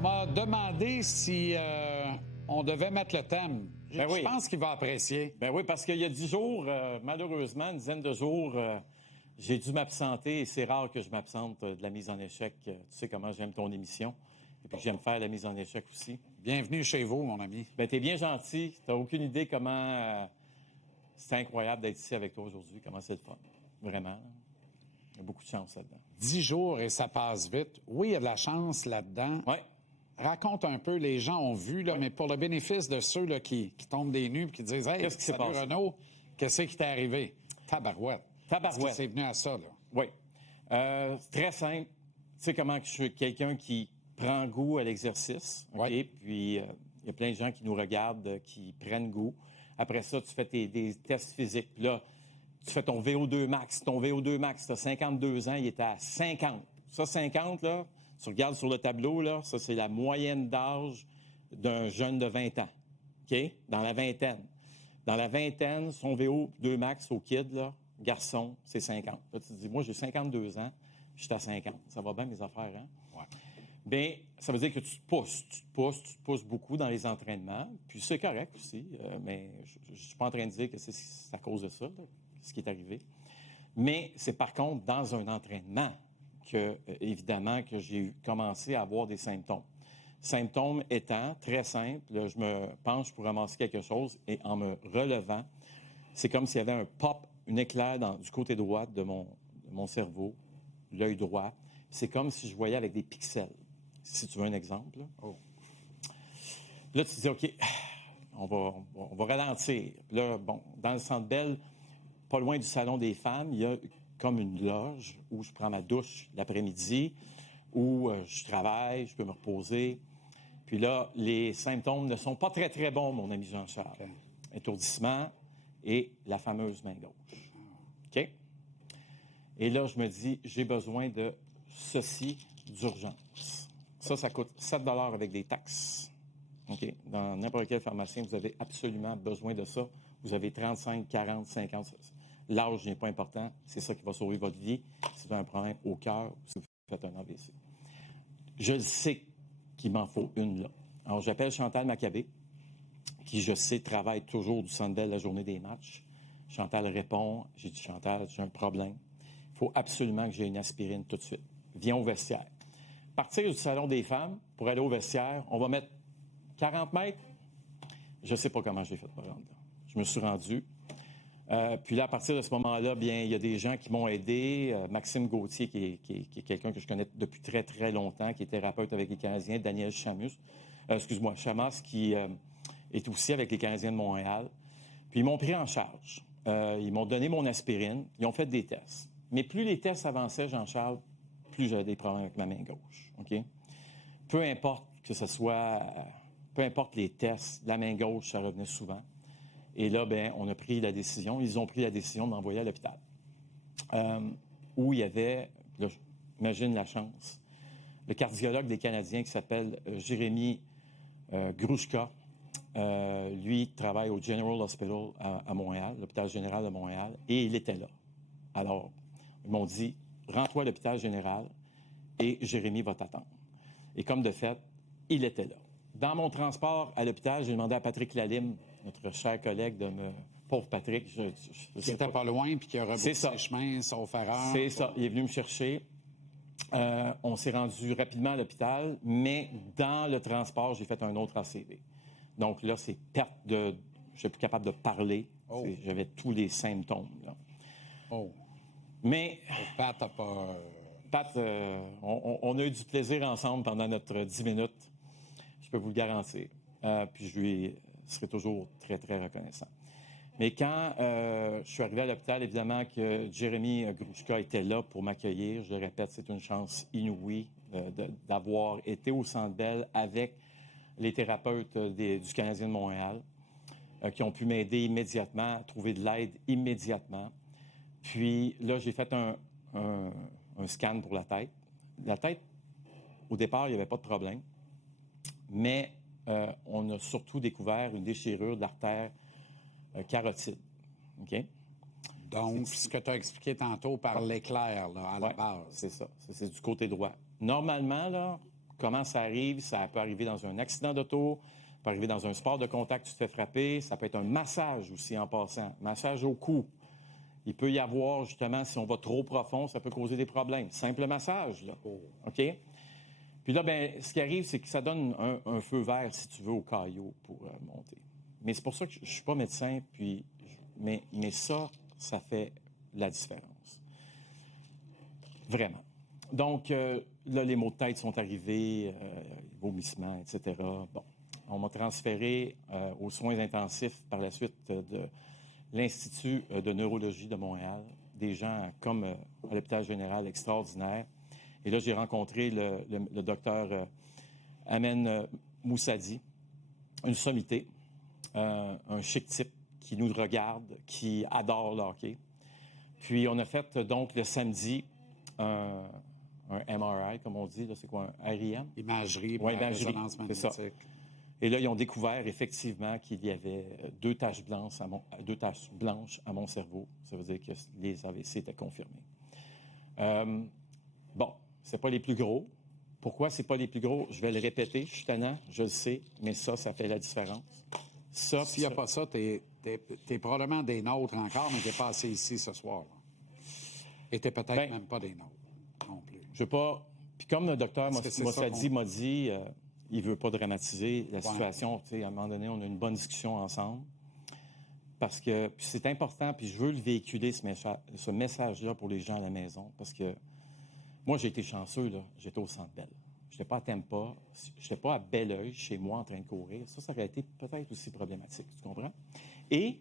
On m'a demandé si on devait mettre le thème. Ben oui. Je pense qu'il va apprécier. Ben oui, parce qu'il y a 10 jours, malheureusement, une dizaine de jours, j'ai dû m'absenter et c'est rare que je m'absente de la mise en échec. Tu sais comment j'aime ton émission et puis j'aime faire la mise en échec aussi. Bienvenue chez vous, mon ami. Ben t'es bien gentil. T'as aucune idée comment c'est incroyable d'être ici avec toi aujourd'hui, comment c'est le fun. Vraiment. Il y a beaucoup de chance là-dedans. 10 jours et ça passe vite. Oui, il y a de la chance là-dedans. Oui. Raconte un peu, les gens ont vu, là, mais pour le bénéfice de ceux là, qui tombent des nues et qui disent « Hey, qu'est-ce qui s'est salut passé? Renaud, qu'est-ce qui t'est arrivé? » Tabarouette. Tabarouette. C'est venu à ça, là. Oui. C'est très simple. Tu sais comment je suis quelqu'un qui prend goût à l'exercice. OK? Ouais. Puis, il y a plein de gens qui nous regardent, qui prennent goût. Après ça, tu fais des tests physiques. Puis là, tu fais ton VO2 max. Ton VO2 max, tu as 52 ans, il était à 50. Ça, 50, là, tu regardes sur le tableau, là, ça, c'est la moyenne d'âge d'un jeune de 20 ans. OK? Dans la vingtaine. Dans la vingtaine, son VO2 max au kid, là, garçon, c'est 50. Là, tu te dis, moi, j'ai 52 ans, je suis à 50. Ça va bien, mes affaires, hein? Ouais. Bien, ça veut dire que tu te pousses beaucoup dans les entraînements. Puis c'est correct aussi, mais je ne suis pas en train de dire que c'est à cause de ça, là, ce qui est arrivé. Mais c'est par contre dans un entraînement que, évidemment, que j'ai commencé à avoir des symptômes. Symptômes étant très simples, là, je me penche pour ramasser quelque chose et en me relevant, c'est comme s'il y avait un pop, une éclair du côté droit de mon cerveau, l'œil droit. C'est comme si je voyais avec des pixels. Si tu veux un exemple. Là, là tu te dis, OK, on va ralentir. Puis là, bon, dans le Centre Bell, pas loin du Salon des femmes, il y a comme une loge où je prends ma douche l'après-midi, où je travaille, je peux me reposer. Puis là, les symptômes ne sont pas très, très bons, mon ami Jean-Charles. Okay. Étourdissement et la fameuse main gauche. OK? Et là, je me dis, j'ai besoin de ceci d'urgence. Ça coûte 7 $ avec des taxes. OK? Dans n'importe quel pharmacien, vous avez absolument besoin de ça. Vous avez 35, 40, 50. L'âge n'est pas important. C'est ça qui va sauver votre vie. Si vous avez un problème au cœur, si vous faites un AVC. Je sais qu'il m'en faut une, là. Alors, j'appelle Chantal Maccabé, qui, je sais, travaille toujours du Centre Bell la journée des matchs. Chantal répond. J'ai dit, Chantal, j'ai un problème. Il faut absolument que j'ai une aspirine tout de suite. Viens au vestiaire. Partir du Salon des femmes pour aller au vestiaire, on va mettre 40 mètres. Je ne sais pas comment j'ai fait pour rentrer là. Je me suis rendu. Puis là, à partir de ce moment-là, bien, il y a des gens qui m'ont aidé. Maxime Gauthier, qui est quelqu'un que je connais depuis très, très longtemps, qui est thérapeute avec les Canadiens. Daniel Chamas, qui est aussi avec les Canadiens de Montréal. Puis ils m'ont pris en charge. Ils m'ont donné mon aspirine. Ils ont fait des tests. Mais plus les tests avançaient, Jean-Charles, plus j'avais des problèmes avec ma main gauche. OK? Peu importe que ce soit... peu importe les tests, la main gauche, ça revenait souvent. Et là, bien, on a pris la décision. Ils ont pris la décision de m'envoyer à l'hôpital. Où il y avait... Là, imagine la chance. Le cardiologue des Canadiens qui s'appelle Jérémy Grushka. Lui travaille au General Hospital à Montréal, l'hôpital général de Montréal, et il était là. Alors, ils m'ont dit, rends-toi à l'hôpital général et Jérémy va t'attendre. Et comme de fait, il était là. Dans mon transport à l'hôpital, j'ai demandé à Patrick Lalime, notre cher collègue, de me... Pauvre Patrick, qui n'était pas loin puis qui a reboussé ses chemins, sauf erreur. C'est ça. Il est venu me chercher. On s'est rendu rapidement à l'hôpital, mais dans le transport, j'ai fait un autre ACV. Donc là, c'est perte de... Je suis plus capable de parler. Oh. J'avais tous les symptômes, là. Oh. Mais... Pat n'a pas... Pat, on a eu du plaisir ensemble pendant notre 10 minutes. Je peux vous le garantir. Puis je lui serai toujours très, très reconnaissant. Mais quand je suis arrivé à l'hôpital, évidemment que Jérémy Grushka était là pour m'accueillir. Je le répète, c'est une chance inouïe d'avoir été au Centre Bell avec les thérapeutes du Canadien de Montréal qui ont pu m'aider immédiatement, à trouver de l'aide immédiatement. Puis là, j'ai fait un scan pour la tête. La tête, au départ, il n'y avait pas de problème. Mais on a surtout découvert une déchirure de l'artère carotide. OK? Donc, ce que tu as expliqué tantôt par l'éclair, là, à la base. C'est ça. C'est du côté droit. Normalement, là, Comment ça arrive? Ça peut arriver dans un accident d'auto, ça peut arriver dans un sport de contact, tu te fais frapper. Ça peut être un massage aussi en passant, massage au cou. Il peut y avoir, justement, si on va trop profond, ça peut causer des problèmes. Simple massage, là. OK? Puis là, bien, ce qui arrive, c'est que ça donne un feu vert, si tu veux, au caillot pour monter. Mais c'est pour ça que je ne suis pas médecin, mais ça fait la différence. Vraiment. Donc, là, les maux de tête sont arrivés, vomissements, etc. Bon, on m'a transféré aux soins intensifs par la suite de l'Institut de neurologie de Montréal. Des gens comme à l'hôpital général extraordinaires. Et là, j'ai rencontré le docteur Amen Moussadi, une sommité, un chic type qui nous regarde, qui adore le hockey. Puis, on a fait donc le samedi un MRI, comme on dit. Là, c'est quoi, un RIM? Imagerie, Oui, imagerie, résonance c'est ça. magnétique. Et là, ils ont découvert effectivement qu'il y avait deux taches blanches à mon cerveau. Ça veut dire que les AVC étaient confirmés. Bon, c'est pas les plus gros. Pourquoi c'est pas les plus gros? Je vais le répéter, je suis tannant, je le sais, mais ça fait la différence. S'il n'y a pas ça, t'es probablement des nôtres encore, mais t'es pas assez ici ce soir. Là. Et t'es peut-être même pas des nôtres non plus. Je veux pas... Puis comme le docteur Mossadi m'a dit, il veut pas dramatiser la situation. Tu sais, à un moment donné, on a une bonne discussion ensemble. Parce que puis c'est important, puis je veux le véhiculer, ce message-là pour les gens à la maison. Parce que moi, j'ai été chanceux, là. J'étais au Centre Bell. Je n'étais pas à Tampa. Je n'étais pas à Belleuil, chez moi, en train de courir. Ça aurait été peut-être aussi problématique, tu comprends? Et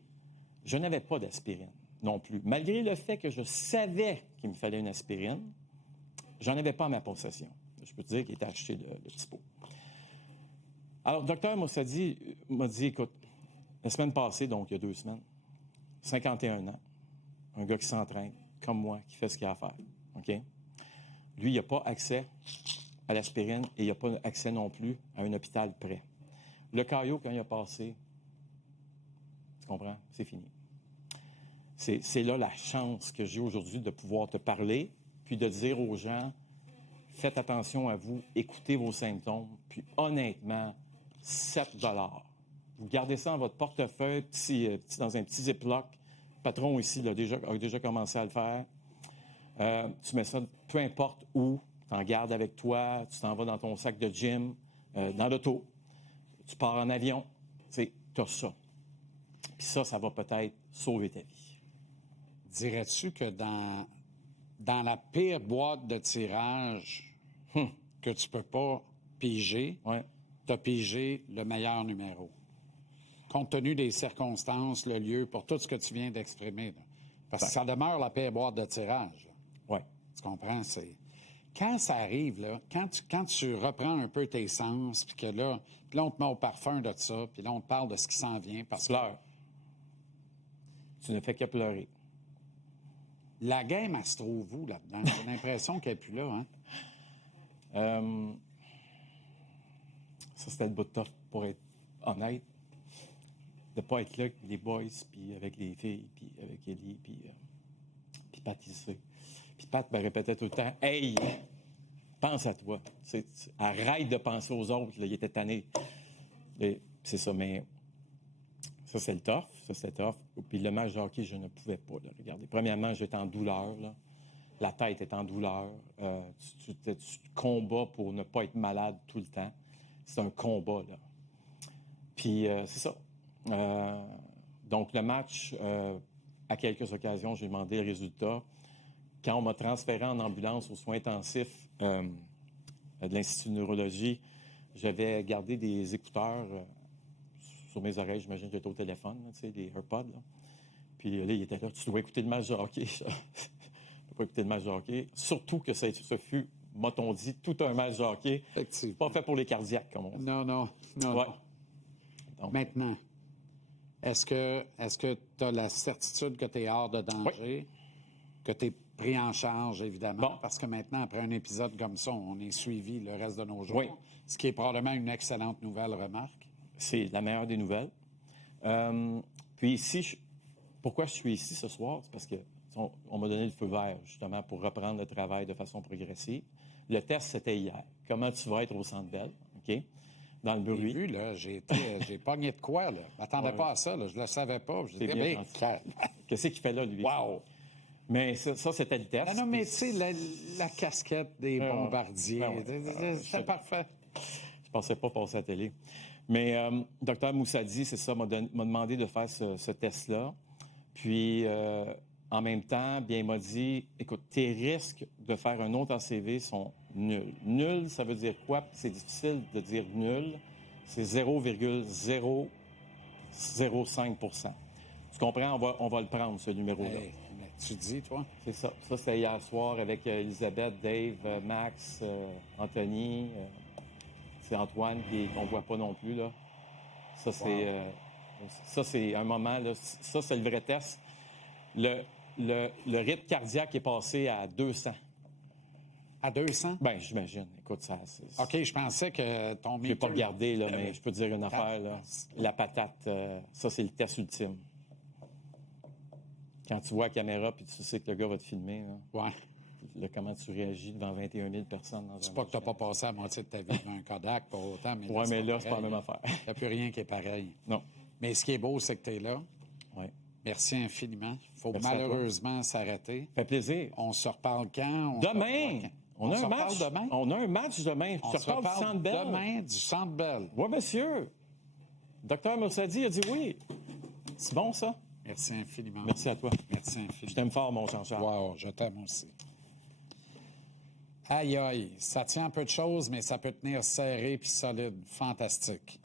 je n'avais pas d'aspirine non plus. Malgré le fait que je savais qu'il me fallait une aspirine, j'en avais pas à ma possession. Je peux te dire qu'il était acheté le petit pot. Alors, le docteur Moussadi m'a dit, écoute, la semaine passée, donc il y a 2 semaines, 51 ans, un gars qui s'entraîne, comme moi, qui fait ce qu'il a à faire, OK? Lui, il n'a pas accès à l'aspirine et il n'a pas accès non plus à un hôpital près. Le caillot, quand il a passé, tu comprends? C'est fini. C'est là la chance que j'ai aujourd'hui de pouvoir te parler, puis de dire aux gens, faites attention à vous, écoutez vos symptômes, puis honnêtement, 7 $. Vous gardez ça dans votre portefeuille, dans un petit ziploc. Le patron ici a déjà commencé à le faire. Tu mets ça peu importe où, tu en gardes avec toi, tu t'en vas dans ton sac de gym, dans l'auto, tu pars en avion, tu as ça. Puis ça va peut-être sauver ta vie. Dirais-tu que dans la pire boîte de tirage que tu peux pas piger, tu as pigé le meilleur numéro? Compte tenu des circonstances, le lieu, pour tout ce que tu viens d'exprimer. Là. Parce que ça demeure la pire boîte de tirage. Oui. Tu comprends? Quand ça arrive, là, quand tu reprends un peu tes sens, puis là, on te met au parfum de ça, puis là, on te parle de ce qui s'en vient. Parce que tu n'as fait que pleurer. La game, elle se trouve où là-dedans? J'ai l'impression qu'elle n'est plus là, hein? Ça, c'était le bout de tough, pour être honnête. De ne pas être là avec les boys, puis avec les filles, puis avec Ellie, puis Pat ici. Puis Pat me répétait tout le temps, « Hey, pense à toi. Arrête de penser aux autres. » Là, il était tanné. C'est ça, mais ça, c'est le tough. Ça, c'était tough. Puis le match de hockey, je ne pouvais pas le regarder. Premièrement, j'étais en douleur. Là. La tête est en douleur. Tu combats pour ne pas être malade tout le temps. C'est un combat, là. Puis c'est ça. Donc, le match, à quelques occasions, j'ai demandé le résultat. Quand on m'a transféré en ambulance aux soins intensifs de l'Institut de neurologie, j'avais gardé des écouteurs sur mes oreilles. J'imagine que j'étais au téléphone, là, tu sais, des AirPods. Là. Puis là, il était là, tu dois écouter le match de hockey. Je ne peux pas écouter le match de hockey. Surtout que ça fut, m'a-t-on dit, tout un match de hockey. Pas fait pour les cardiaques, comme on dit. Non. Donc, maintenant, est-ce que tu as la certitude que tu es hors de danger, que tu es pris en charge, évidemment, parce que maintenant, après un épisode comme ça, on est suivi le reste de nos jours, ce qui est probablement une excellente nouvelle, remarque. C'est la meilleure des nouvelles. Puis ici, pourquoi je suis ici ce soir? C'est parce que on m'a donné le feu vert, justement, pour reprendre le travail de façon progressive. Le test, c'était hier. Comment tu vas être au Centre Bell, OK? Dans le bruit. J'ai vu, là, j'ai pogné de quoi, là. Je m'attendais pas à ça, là. Je le savais pas. Je C'est disais, bien ben, gentil. Qu'est-ce qu'il fait là, lui? wow! Mais ça c'était le test. Non, mais tu sais, la casquette des bombardiers, c'est parfait. Je pensais pas passer à la télé. Mais Dr Moussadi, c'est ça, m'a demandé de faire ce test-là. Puis, en même temps, bien, il m'a dit, écoute, tes risques de faire un autre ACV sont nuls. Nul, ça veut dire quoi? C'est difficile de dire nul. C'est 0,005 %. Tu comprends? On va le prendre, ce numéro-là. Hey, tu dis, toi? C'est ça. Ça, c'était hier soir avec Elisabeth, Dave, Max, Anthony. C'est Antoine qu'on ne voit pas non plus, là. Ça, c'est un moment, là. Ça, c'est le vrai test. Le rythme cardiaque est passé à 200. À 200? Bien, j'imagine. Écoute, ça... OK, je pensais que ton... Je ne vais pas regarder, là, mais je peux te dire une affaire, là. La patate, ça, c'est le test ultime. Quand tu vois la caméra puis tu sais que le gars va te filmer, là, Ouais. comment tu réagis devant 21 000 personnes dans un C'est pas que tu n'as pas passé la moitié de ta vie devant un Kodak, pas autant, mais oui, mais là, c'est pas la même affaire. Il n'y a plus rien qui est pareil. Non. Mais ce qui est beau, c'est que tu es là. Oui. Merci infiniment. Il faut Merci malheureusement s'arrêter. Ça fait plaisir. On se reparle quand? Demain! On a un match demain? On a un match demain. On Je te se reparle du reparle Centre Bell. demain du Centre Bell. Oui, monsieur. Dr Moussadi a dit oui. C'est bon, ça? Merci infiniment. Merci à toi. Merci Je infiniment. t'aime fort, mon Jean-Charles. Wow, je t'aime aussi. Aïe, aïe, ça tient un peu de choses, mais ça peut tenir serré puis solide. Fantastique.